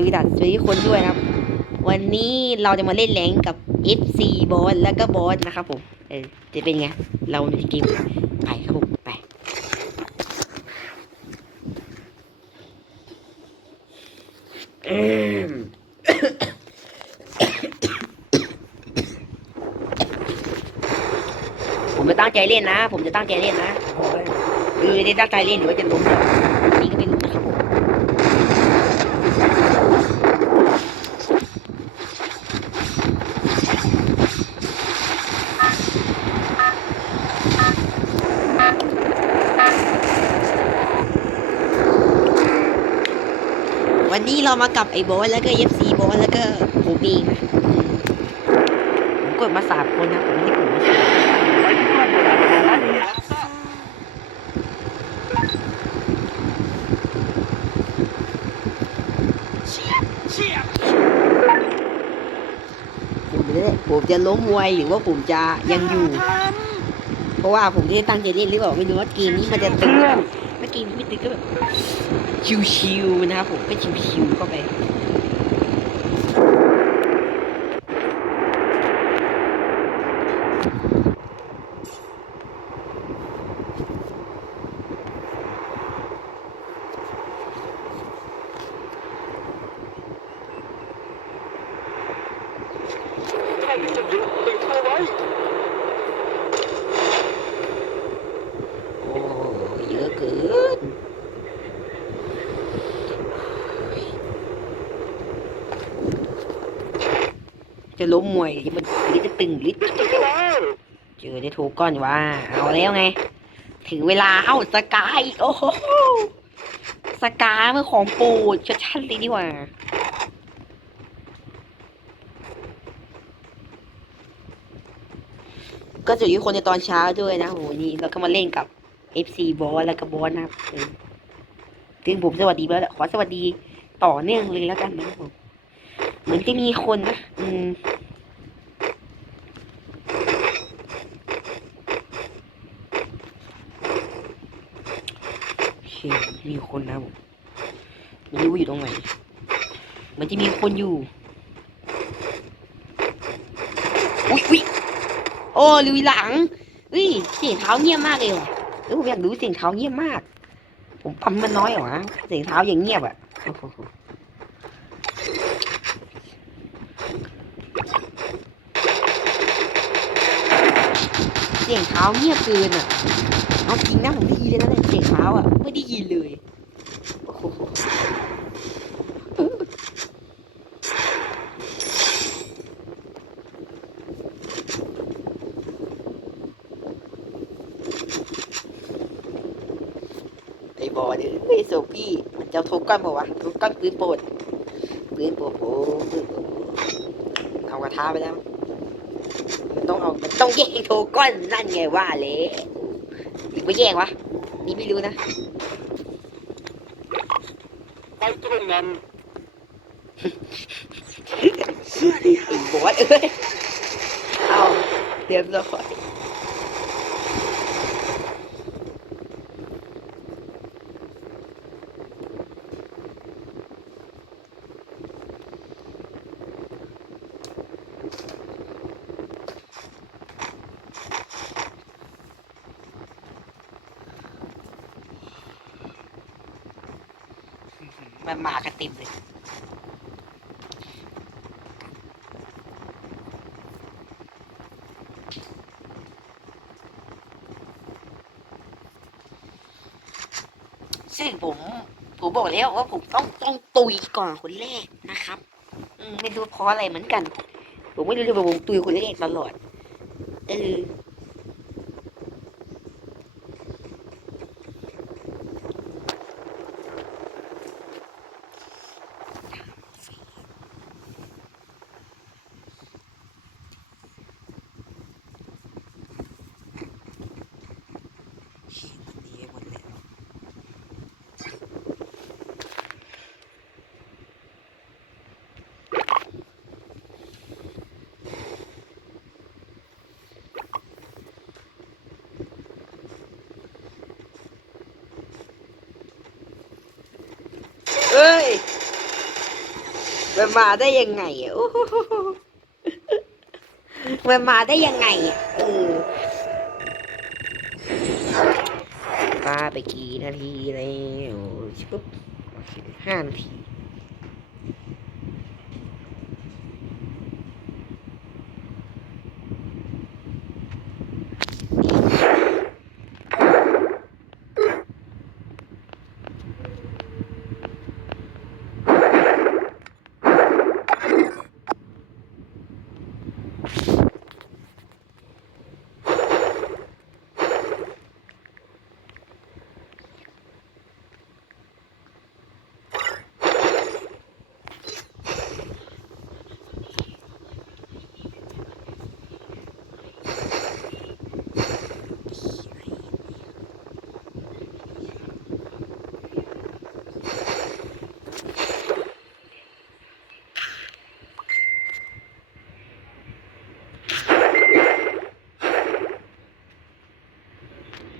สวีดัสสวัสดีคนด้วยนะครับ วันนี้เราจะมาเล่นแรงกับ FC บอสแล้วก็บอสนะครับผมเออจะเป็นไง เราในเกมไปครับผมไปผมจะตั้งใจเล่นนะ ผมจะตั้งใจเล่นนะคือไม่ได้ตั้งใจเล่นหรือว่าจะล้มนี่ก็ไม่รู้นะครับ เรามากับไอ้บอสแล้วก็เอฟซีบอสแล้วก็ผมเองนะอืมผมกดมาสามคนนะผมไม่ได้กดมาสามผมจะได้ผมจะล้มมวยหรือว่าผมจะยังอยู่ เพราะว่าผมไม่ได้ตั้งใจเล่นหรือเปล่าไม่รู้ว่าเกมนี้มันจะตึงหรือเปล่าถ้าเกมนี้ไม่ตึงก็แบบ ชิวๆนะครับผมก็ชิวๆเข้าไป ท่านจะดึงตึงเอาไว้ โอ้เยอะเกิน จะล้มมวยมันจะตึงรือจะแล้วเจอได้ถูกก้อนว่า เอาแล้วไง ถึงเวลาเอ้าสกายโอ้โหสกายเมื่อของปรดชัดๆเลยดีกว่าก็จะอยู่คนในตอนเช้าด้วยนะโหนี่เราก็มาเล่นกับ FC บอสแล้วก็บอสนะครับถึงผมสวัสดีแล้วขอสวัสดีต่อเนื่องเลยแล้วกันนะครับผม เหมือนจะมีคน อืมโอเคมีคนนะผมไม่รู้ว่าอยู่ตรงไหนมันจะมีคนอยู่ อุ๊ยอุ๊ยโอ้ลุยหลังเฮ้ยเสียงเท้าเงียบมากเลยว่ะเออผมอยากรู้เสียงเท้าเงียบมาก ผมปั๊มมันน้อยเหรอเสียงเท้าอย่างเงียบอะโอ้โหเสียงเท้าเงียบเกินอะเอาจริงนะผมได้ยินเลยนะเนี่ยเสียงเท้าอะไม่ได้ยินเลยไอ้บอเนี่ยเฮ้ยโซฟี่มันจะเอาโทก้อนบอกวะโทก้อนปืนโปดปืนโปดโอ้ปืนโปดเอากระทาไปแล้ว ต้องเอามันต้องแย่งโทก้อนนั่นไงว่าเลยหรือไม่แย่งวะ นี่ไม่รู้นะไปตรงนั้นไอ้บอสเอ้ยเอาเรียบร้อย มันมากันเต็มเลย ซึ่งผมผมบอกแล้วว่าผมต้องต้องตุยก่อนคนแรกนะครับอืไม่รู้เพราะอะไรเหมือนกัน ผมไม่รู้เลยว่าผมตุยคนแรกตลอดเออดีหมดแล้ว ผ มันมาได้ยังไงอะโอ้โหมันมาได้ยังไงอะเออป้าไปกี่นาทีแล้วปุ๊บโอเคห้านาที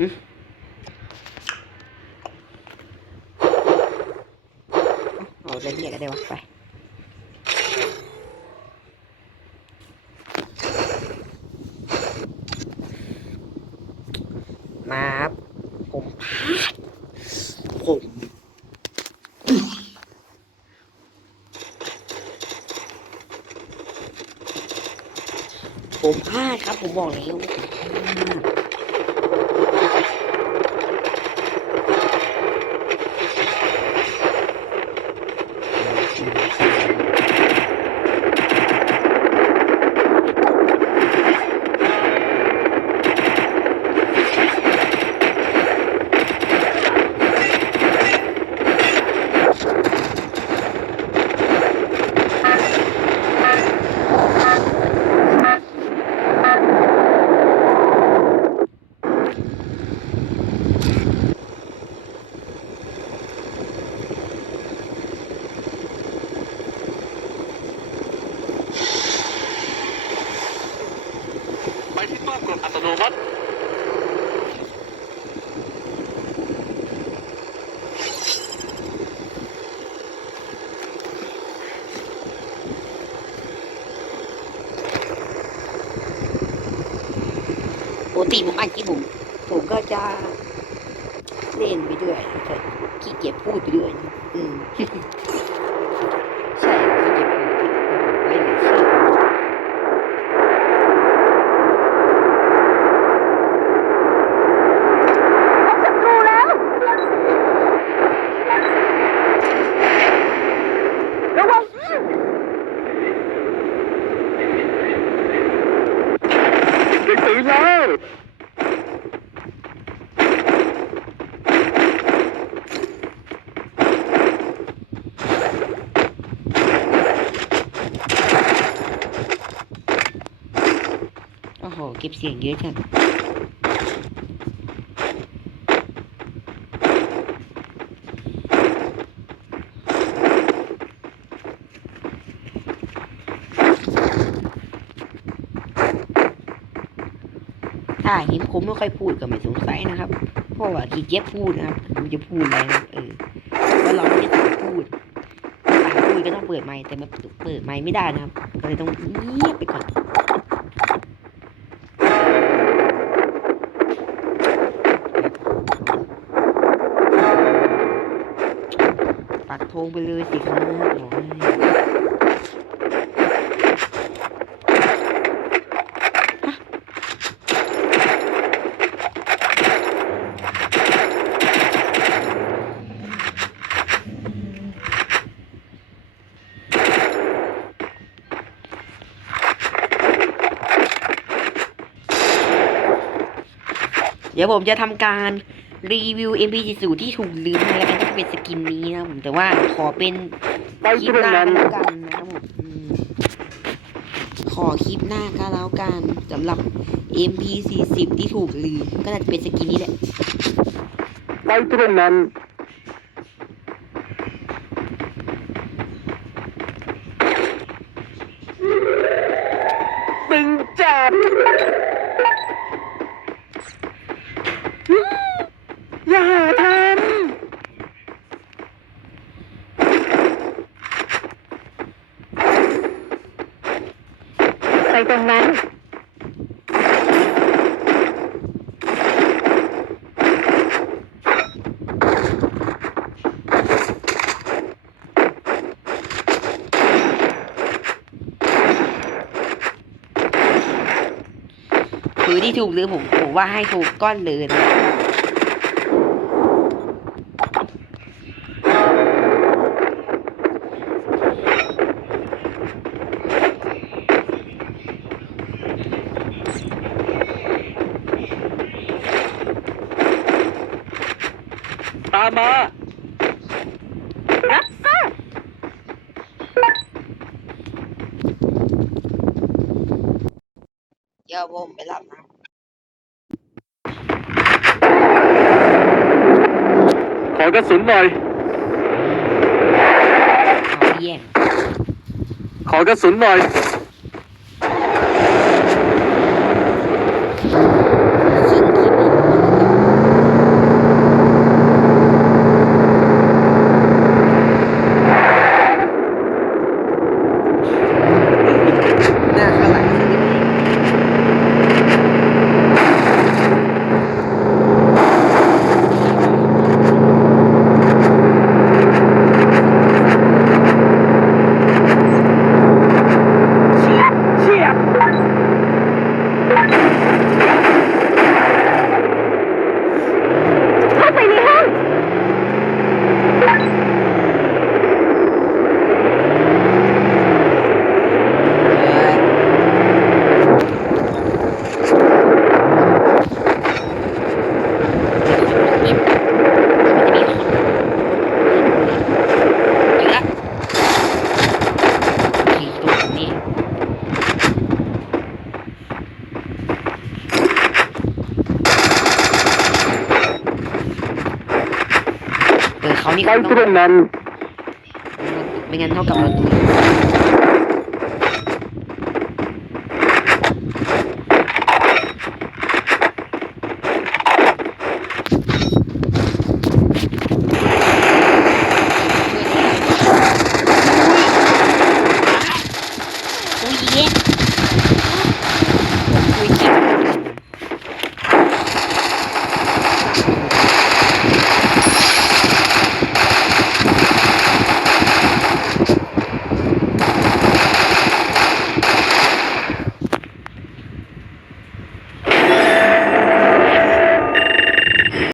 เอาเล่นเนี่ยก็ได้วะไปมาครับผมพลาดผมผมพลาดครับผมบอกแล้วว่าผมพลาด ไปที่ตู้กด อัตโนมัติปกติผมอ่านคลิปผมผมก็จะเล่นไปด้วยขี้เกียจพูดไปด้วยอืม ใช่ขี้เกียจพูดไม่เหลือเชื่อ เด็กตื่นแล้วโอ้โห เก็บเสียงเยอะจัง ถ้าเห็นผมไม่ค่อยพูดก็ไม่สงสัยนะครับ เพราะว่าขี้เกียจพูดนะครับผมจะพูดอะไรนะเออว่าเราไม่ได้สั่งพูดสั่งพูดก็ต้องเปิดไมค์แต่มันเปิดไมค์ไม่ได้นะครับก็เลยต้องเงียบไปก่อนปักธงไปเลยสิครับ เดี๋ยวผมจะทำการรีวิว MP40 ที่ถูกลืมไปแล้วกันก็จะเป็นสกินนี้นะผมแต่ว่าขอเป็นคลิปหน้าก็แล้วกันนะครับผมอืมขอคลิปหน้าก็แล้วกันสำหรับ MP40 ที่ถูกลืมก็น่าจะเป็นสกินนี้แหละไปตรงนั้น ตึงจัดอย่าทำ ตรงนั้น คือที่ถูกหรือผมผมว่าให้ถูกก้อนเลยนะตามมา รับทราบ เดี๋ยวผมไปรับนะ ขอ กระสุนหน่อยเอาเยี่ยงขอกระสุนหน่อย ซึ่งคลิปนี้หน้าข้างหลังสิ เชียบ เข้าไปในห้อง เออเขานี่ไปเขาต้องตรงนั้น ไม่งั้นเท่ากับเราตุย